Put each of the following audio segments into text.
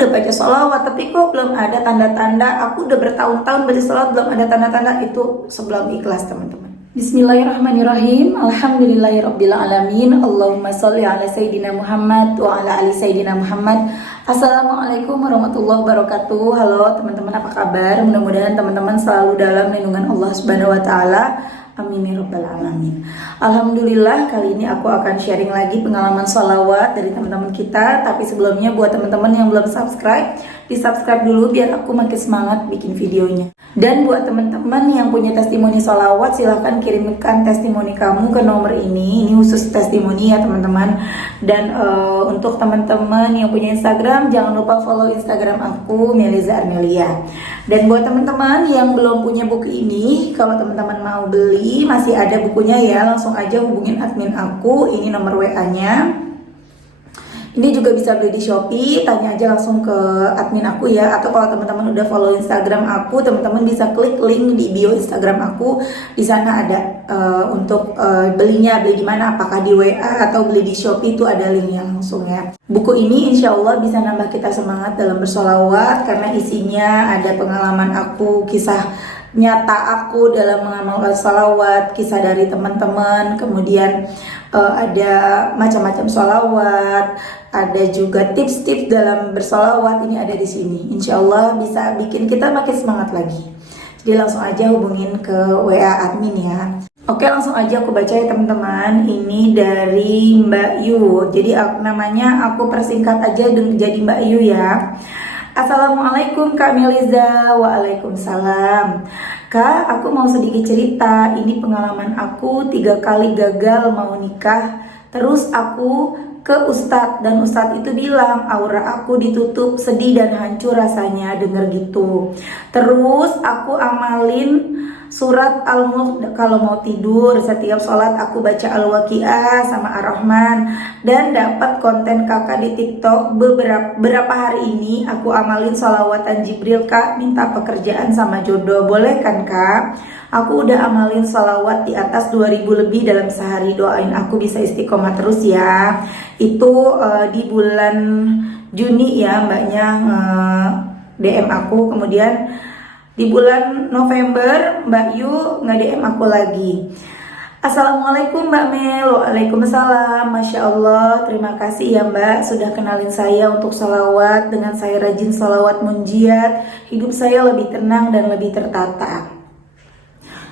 udah baca sholawat tapi kok belum ada tanda-tanda, aku udah bertahun-tahun baca sholawat belum ada tanda-tanda, itu sebelum ikhlas teman-teman. Bismillahirrahmanirrahim. Alhamdulillahirabbil alamin. Allahumma sholli ala sayidina Muhammad wa ala ali sayidina Muhammad. Assalamualaikum warahmatullahi wabarakatuh. Halo teman-teman, apa kabar? Mudah-mudahan teman-teman selalu dalam lindungan Allah Subhanahu wa taala. Amin ya rabbal alamin. Alhamdulillah, kali ini aku akan sharing lagi pengalaman sholawat dari teman-teman kita. Tapi sebelumnya buat teman-teman yang belum subscribe, di subscribe dulu biar aku makin semangat bikin videonya. Dan buat teman-teman yang punya testimoni sholawat, silahkan kirimkan testimoni kamu ke nomor ini. Ini khusus testimoni ya teman-teman. Dan untuk teman-teman yang punya Instagram, jangan lupa follow Instagram aku, Meliza Armelia. Dan buat teman-teman yang belum punya buku ini, kalau teman-teman mau beli, masih ada bukunya ya, langsung aja hubungin admin aku, ini nomor WA-nya. Ini juga bisa beli di Shopee, tanya aja langsung ke admin aku ya. Atau kalau teman-teman udah follow Instagram aku, teman-teman bisa klik link di bio Instagram aku. Di sana ada untuk belinya, beli di mana, apakah di WA atau beli di Shopee, itu ada linknya langsung ya. Buku ini insya Allah bisa nambah kita semangat dalam bersolawat, karena isinya ada pengalaman aku, kisah nyata aku dalam mengamalkan sholawat, kisah dari teman-teman, kemudian ada macam-macam sholawat, ada juga tips-tips dalam bersolawat, ini ada di sini. Insya Allah bisa bikin kita makin semangat lagi. Jadi langsung aja hubungin ke WA admin ya. Oke, langsung aja aku baca ya teman-teman. Ini dari Mbak Yu. Jadi namanya aku persingkat aja jadi Mbak Yu ya. Assalamualaikum Kak Meliza. Waalaikumsalam. Kak, aku mau sedikit cerita. Ini pengalaman aku 3 kali gagal mau nikah. Terus aku ke ustadz, dan ustadz itu bilang aura aku ditutup, sedih dan hancur rasanya denger gitu. Terus aku amalin surat Al-Mulk kalau mau tidur. Setiap sholat aku baca Al-Waqiah sama Ar-Rahman. Dan dapat konten kakak di TikTok. Beberapa hari ini aku amalin sholawatan Jibril Kak, minta pekerjaan sama jodoh. Boleh kan Kak? Aku udah amalin sholawat di atas 2000 lebih dalam sehari. Doain aku bisa istiqomah terus ya. Itu di bulan Juni ya mbaknya DM aku. Kemudian di bulan November Mbak Yu nge-DM aku lagi. Assalamualaikum Mbak Mel. Waalaikumsalam. Masya Allah, terima kasih ya Mbak sudah kenalin saya untuk sholawat. Dengan saya rajin sholawat munjiat, hidup saya lebih tenang dan lebih tertata.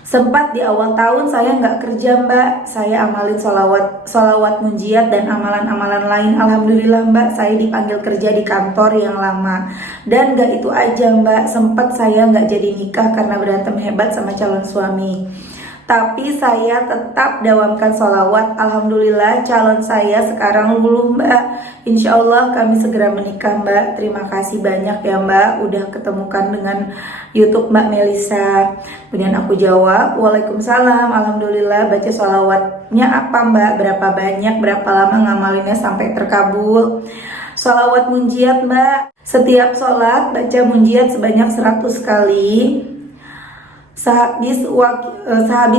Sempat di awal tahun saya nggak kerja Mbak, saya amalin sholawat munjiat dan amalan-amalan lain. Alhamdulillah Mbak, saya dipanggil kerja di kantor yang lama. Dan nggak itu aja Mbak, sempat saya nggak jadi nikah karena berantem hebat sama calon suami. Tapi saya tetap dawamkan sholawat. Alhamdulillah calon saya sekarang luluh Mbak. Insya Allah kami segera menikah Mbak. Terima kasih banyak ya Mbak udah ketemukan dengan YouTube Mbak Melisa. Kemudian aku jawab, Waalaikumsalam. Alhamdulillah, baca sholawatnya apa Mbak? Berapa banyak, berapa lama ngamalinnya sampai terkabul? Sholawat munjiat Mbak, setiap sholat baca munjiat sebanyak 100 kali. Sehabis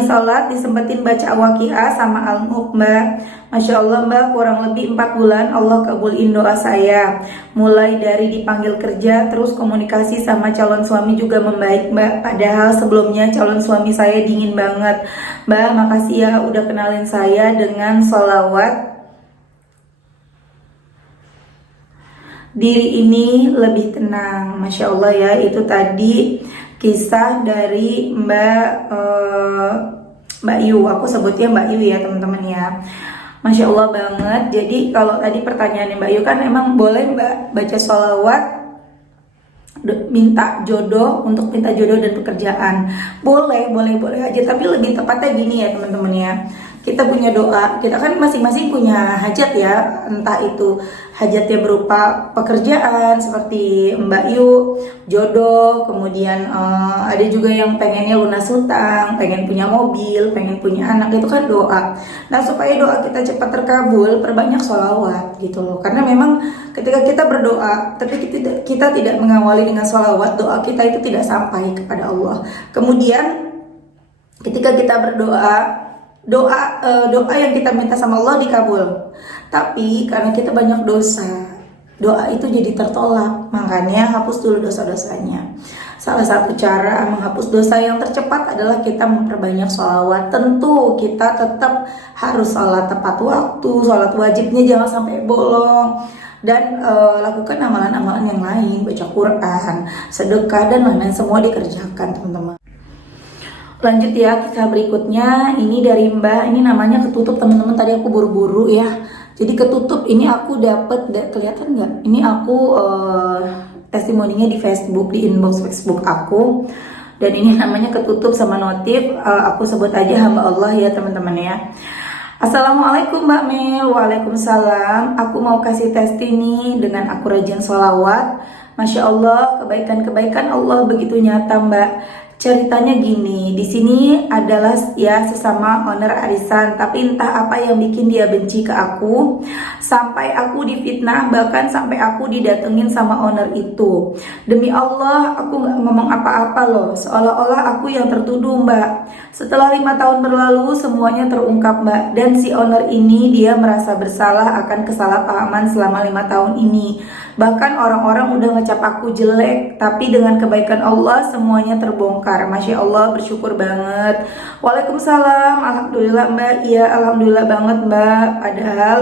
sholat disempetin baca Waqiah sama Al-Mulk Mbak. Masya Allah Mbak, kurang lebih 4 bulan Allah kabulin doa saya. Mulai dari dipanggil kerja, terus komunikasi sama calon suami juga membaik Mbak. Padahal sebelumnya calon suami saya dingin banget. Mbak, makasih ya udah kenalin saya dengan sholawat. Diri ini lebih tenang. Masya Allah ya, itu tadi kisah dari Mbak Yu. Aku sebutnya Mbak Yu ya teman-teman ya. Masya Allah banget. Jadi kalau tadi pertanyaannya Mbak Yu kan emang boleh Mbak baca sholawat minta jodoh, untuk minta jodoh dan pekerjaan. Boleh aja. Tapi lebih tepatnya gini ya teman-teman ya. Kita punya doa, kita kan masing-masing punya hajat ya. Entah itu hajatnya berupa pekerjaan seperti Mbak Yu, jodoh, kemudian ada juga yang pengennya lunas hutang, pengen punya mobil, pengen punya anak, itu kan doa. Nah supaya doa kita cepat terkabul, perbanyak sholawat gitu loh. Karena memang ketika kita berdoa, tapi kita tidak mengawali dengan sholawat, doa kita itu tidak sampai kepada Allah. Kemudian ketika kita berdoa, doa yang kita minta sama Allah dikabul. Tapi karena kita banyak dosa, doa itu jadi tertolak. Makanya hapus dulu dosa-dosanya. Salah satu cara menghapus dosa yang tercepat adalah kita memperbanyak sholawat. Tentu kita tetap harus sholat tepat waktu, sholat wajibnya jangan sampai bolong. Dan lakukan amalan-amalan yang lain, baca Quran, sedekah, dan lain-lain semua dikerjakan teman-teman. Lanjut ya, kisah berikutnya. Ini dari Mbak, ini namanya ketutup teman-teman. Tadi aku buru-buru ya. Jadi ketutup ini aku dapat, kelihatan nggak? Ini aku testimoninya di Facebook, di inbox Facebook aku. Dan ini namanya ketutup sama notif. Aku sebut aja hamba Allah ya teman-teman ya. Assalamualaikum Mbak Mel. Waalaikumsalam. Aku mau kasih testi nih dengan aku rajin sholawat. Masya Allah, kebaikan-kebaikan Allah begitu nyata Mbak. Ceritanya gini, di sini adalah ya sesama owner arisan, tapi entah apa yang bikin dia benci ke aku, sampai aku difitnah, bahkan sampai aku didatengin sama owner itu. Demi Allah, aku nggak ngomong apa-apa loh, seolah-olah aku yang tertuduh Mbak. Setelah 5 tahun berlalu, semuanya terungkap Mbak, dan si owner ini dia merasa bersalah akan kesalahpahaman selama 5 tahun ini. Bahkan orang-orang udah ngecap aku jelek, tapi dengan kebaikan Allah semuanya terbongkar. Masya Allah, bersyukur banget. Waalaikumsalam. Alhamdulillah Mbak. Iya, alhamdulillah banget Mbak. Padahal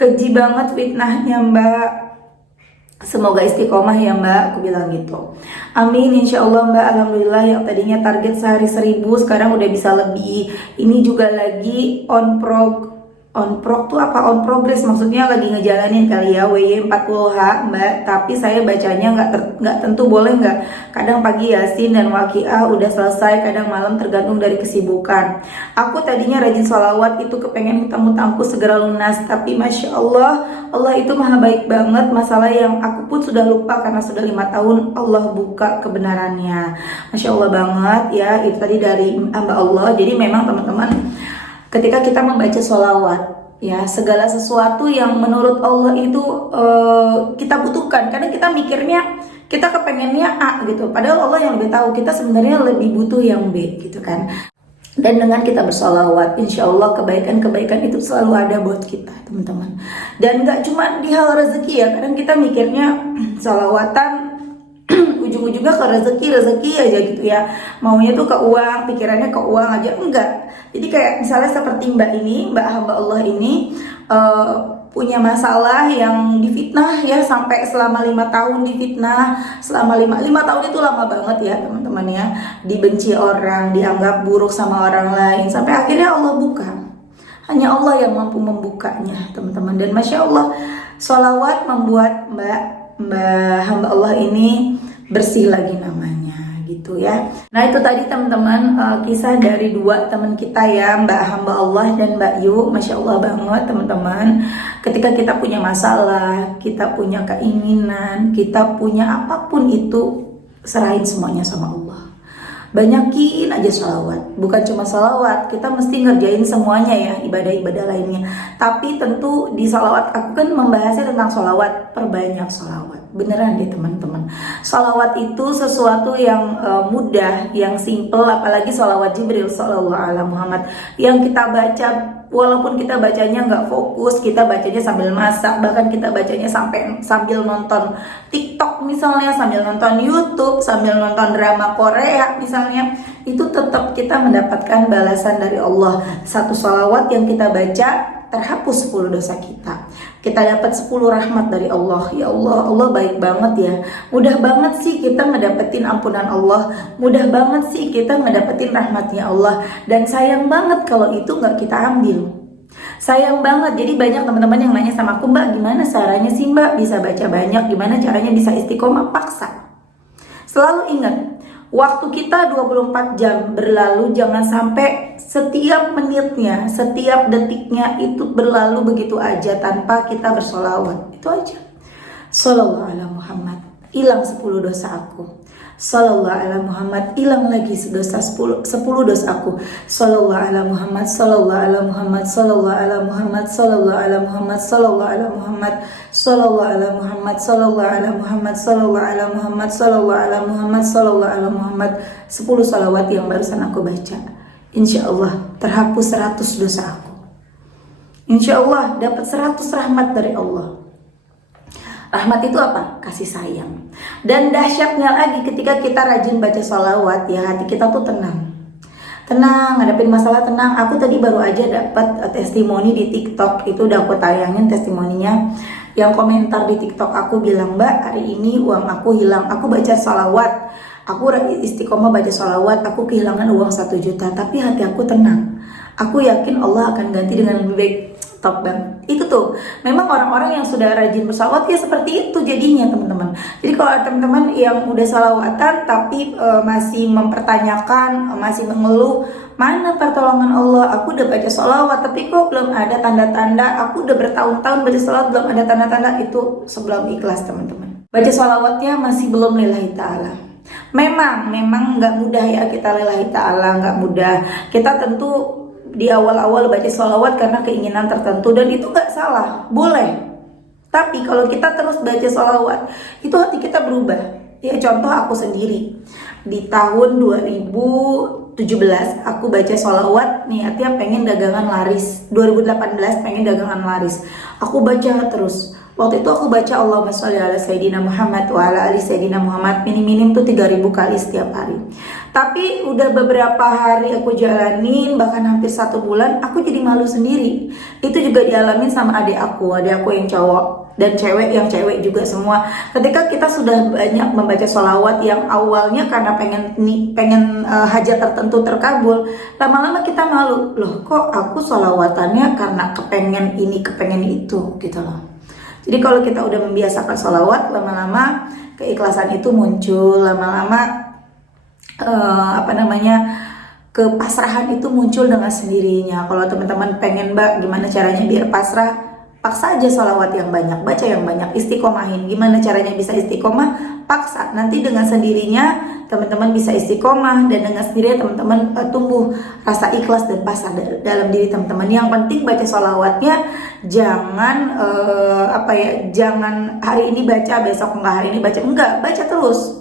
keji banget fitnahnya Mbak. Semoga istiqomah ya Mbak, aku bilang gitu. Amin, insya Allah Mbak. Alhamdulillah, yang tadinya target sehari 1000 sekarang udah bisa lebih. Ini juga lagi on tuh apa, on progress, maksudnya lagi ngejalanin kali ya WY40H Mbak. Tapi saya bacanya nggak tentu, boleh nggak, kadang pagi Yasin dan Waqiah udah selesai, kadang malam, tergantung dari kesibukan. Aku tadinya rajin sholawat itu kepengen hutang-hutangku segera lunas, tapi Masya Allah, Allah itu maha baik banget. Masalah yang aku pun sudah lupa karena sudah 5 tahun Allah buka kebenarannya. Masya Allah banget ya, itu tadi dari hamba Allah. Jadi memang teman-teman, ketika kita membaca sholawat, ya segala sesuatu yang menurut Allah itu kita butuhkan. Kadang kita mikirnya kita kepengennya A gitu, padahal Allah yang lebih tahu kita sebenarnya lebih butuh yang B gitu kan. Dan dengan kita bersolawat, insya Allah kebaikan-kebaikan itu selalu ada buat kita teman-teman. Dan gak cuma di hal rezeki ya, kadang kita mikirnya sholawatan ujung-ujungnya ke rezeki aja gitu ya, maunya tuh ke uang, pikirannya ke uang aja, enggak. Jadi kayak misalnya seperti Mbak ini, Mbak hamba Allah ini punya masalah yang difitnah ya, sampai selama 5 tahun difitnah, selama 5 tahun itu lama banget ya teman-teman ya, dibenci orang, dianggap buruk sama orang lain, sampai akhirnya Allah buka. Hanya Allah yang mampu membukanya teman-teman. Dan Masya Allah, sholawat membuat Mbak hamba Allah ini bersih lagi namanya gitu ya. Nah itu tadi teman-teman kisah dari 2 teman kita ya, Mbak hamba Allah dan Mbak Yu. Masya Allah banget teman-teman. Ketika kita punya masalah, kita punya keinginan, kita punya apapun itu, serahin semuanya sama Allah. Banyakin aja sholawat. Bukan cuma sholawat, kita mesti ngerjain semuanya ya, ibadah-ibadah lainnya. Tapi tentu di sholawat, aku kan membahasnya tentang sholawat, perbanyak sholawat. Beneran deh teman-teman, sholawat itu sesuatu yang mudah, yang simple. Apalagi sholawat Jibril sallallahu alaihi Muhammad yang kita baca, walaupun kita bacanya nggak fokus, kita bacanya sambil masak, bahkan kita bacanya sambil nonton TikTok misalnya, sambil nonton YouTube, sambil nonton drama Korea misalnya, itu tetap kita mendapatkan balasan dari Allah. Satu sholawat yang kita baca terhapus 10 dosa kita. Kita dapat 10 rahmat dari Allah. Ya Allah, Allah baik banget ya. Mudah banget sih kita ngedapetin ampunan Allah. Mudah banget sih kita ngedapetin rahmatnya Allah. Dan sayang banget kalau itu nggak kita ambil. Sayang banget. Jadi banyak teman-teman yang nanya sama aku, Mbak gimana caranya sih Mbak bisa baca banyak? Gimana caranya bisa istiqomah? Paksa. Selalu ingat, waktu kita 24 jam berlalu, jangan sampai setiap menitnya, setiap detiknya itu berlalu begitu aja tanpa kita bersolawat. Itu aja. Sallallahu alaihi Muhammad, hilang 10 dosa aku. Sallallahu alaihi Muhammad, hilang lagi dosa 10 dosa aku. Sallallahu alaihi Muhammad, sallallahu alaihi Muhammad, sallallahu alaihi Muhammad, sallallahu alaihi Muhammad, sallallahu alaihi Muhammad, sallallahu alaihi Muhammad, sallallahu alaihi Muhammad, sallallahu alaihi Muhammad, sallallahu alaihi Muhammad, sallallahu alaihi Muhammad. 10 salawat yang barusan aku baca, insya Allah terhapus 100 dosa aku. Insya Allah dapat 100 rahmat dari Allah. Rahmat itu apa? Kasih sayang. Dan dahsyatnya lagi ketika kita rajin baca sholawat, ya hati kita tuh tenang. Tenang, ngadepin masalah tenang. Aku tadi baru aja dapat testimoni di TikTok. Itu udah aku tayangin testimoninya. Yang komentar di TikTok aku bilang, "Mbak, hari ini uang aku hilang. Aku baca sholawat. Aku istiqomah baca sholawat. Aku kehilangan uang 1 juta. Tapi hati aku tenang. Aku yakin Allah akan ganti dengan lebih baik." Top banget. Itu tuh memang orang-orang yang sudah rajin bersalawat ya seperti itu jadinya teman-teman. Jadi kalau teman-teman yang udah salawatan tapi masih mempertanyakan, masih mengeluh, mana pertolongan Allah? Aku udah baca salawat tapi kok belum ada tanda-tanda. Aku udah bertahun-tahun baca salawat belum ada tanda-tanda. Itu sebelum ikhlas teman-teman. Baca salawatnya masih belum lillahi ta'ala. Memang nggak mudah ya kita lillahi ta'ala, nggak mudah. Kita tentu di awal-awal baca sholawat karena keinginan tertentu, dan itu gak salah, boleh. Tapi kalau kita terus baca sholawat, itu hati kita berubah. Ya contoh aku sendiri, di tahun 2017 aku baca sholawat, niatnya pengen dagangan laris. 2018 pengen dagangan laris. Aku baca terus. Waktu itu aku baca Allahumma sholli ala Sayyidina Muhammad wa ala ali Sayyidina Muhammad minim-minim tuh 3000 kali setiap hari. Tapi udah beberapa hari aku jalanin, bahkan hampir 1 bulan, aku jadi malu sendiri. Itu juga dialamin sama adik aku yang cowok dan yang cewek juga semua. Ketika kita sudah banyak membaca sholawat yang awalnya karena pengen hajat tertentu terkabul, lama-lama kita malu, loh kok aku sholawatannya karena kepengen ini kepengen itu gitu loh. Jadi kalau kita udah membiasakan sholawat, lama-lama keikhlasan itu muncul, lama-lama kepasrahan itu muncul dengan sendirinya. Kalau teman-teman pengen, Mbak, gimana caranya biar pasrah? Paksa aja sholawat yang banyak, baca yang banyak, istiqomahin. Gimana caranya bisa istiqomah? Paksa. Nanti dengan sendirinya teman-teman bisa istiqomah, dan dengan sendirinya teman-teman tumbuh rasa ikhlas dan pasrah dalam diri teman-teman. Yang penting baca sholawatnya jangan jangan hari ini baca, besok enggak, hari ini baca enggak, baca terus.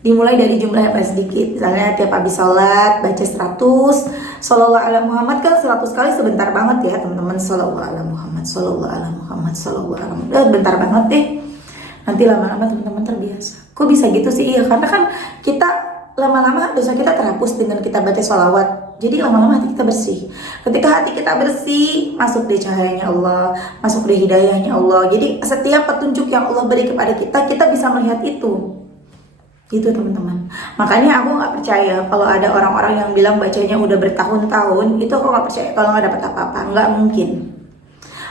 Dimulai dari jumlah yang paling sedikit. Misalnya tiap habis sholat baca 100 Shallallahu ala Muhammad, kan 100 kali sebentar banget ya teman-teman. Shallallahu ala Muhammad, Shallallahu ala Muhammad, Shallallahu ala Muhammad. Bentar banget deh. Nanti lama-lama teman-teman terbiasa. Kok bisa gitu sih? Iya, karena kan kita lama-lama dosa kita terhapus dengan kita baca sholawat. Jadi lama-lama hati kita bersih. Ketika hati kita bersih, masuk deh cahayanya Allah, masuk deh hidayahnya Allah. Jadi setiap petunjuk yang Allah beri kepada kita, kita bisa melihat itu. Gitu teman-teman. Makanya aku nggak percaya kalau ada orang-orang yang bilang bacanya udah bertahun-tahun. Itu aku nggak percaya kalau nggak dapat apa-apa. Nggak mungkin.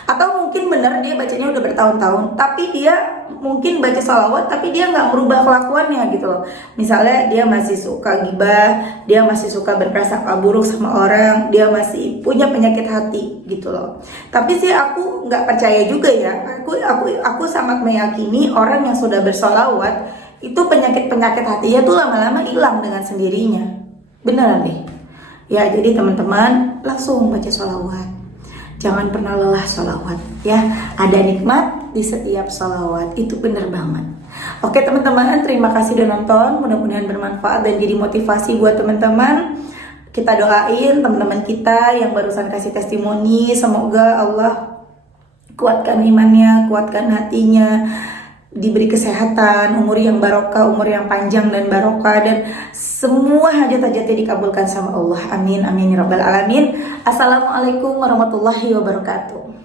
Atau mungkin benar dia bacanya udah bertahun-tahun, tapi dia mungkin baca sholawat tapi dia nggak merubah kelakuannya gitu loh. Misalnya dia masih suka gibah, dia masih suka berprasangka buruk sama orang, dia masih punya penyakit hati gitu loh. Tapi sih aku nggak percaya juga ya. Aku sangat meyakini orang yang sudah bersholawat itu penyakit-penyakit hatinya tuh lama-lama hilang dengan sendirinya. Beneran deh. Ya, jadi teman-teman langsung baca sholawat. Jangan pernah lelah sholawat ya. Ada nikmat di setiap sholawat. Itu bener banget. Oke teman-teman, terima kasih udah nonton. Mudah-mudahan bermanfaat dan jadi motivasi buat teman-teman. Kita doain teman-teman kita yang barusan kasih testimoni. Semoga Allah kuatkan imannya, kuatkan hatinya, diberi kesehatan, umur yang barokah, umur yang panjang dan barokah, dan semua hajat-hajatnya dikabulkan sama Allah. Amin amin ya rabbal alamin. Assalamualaikum warahmatullahi wabarakatuh.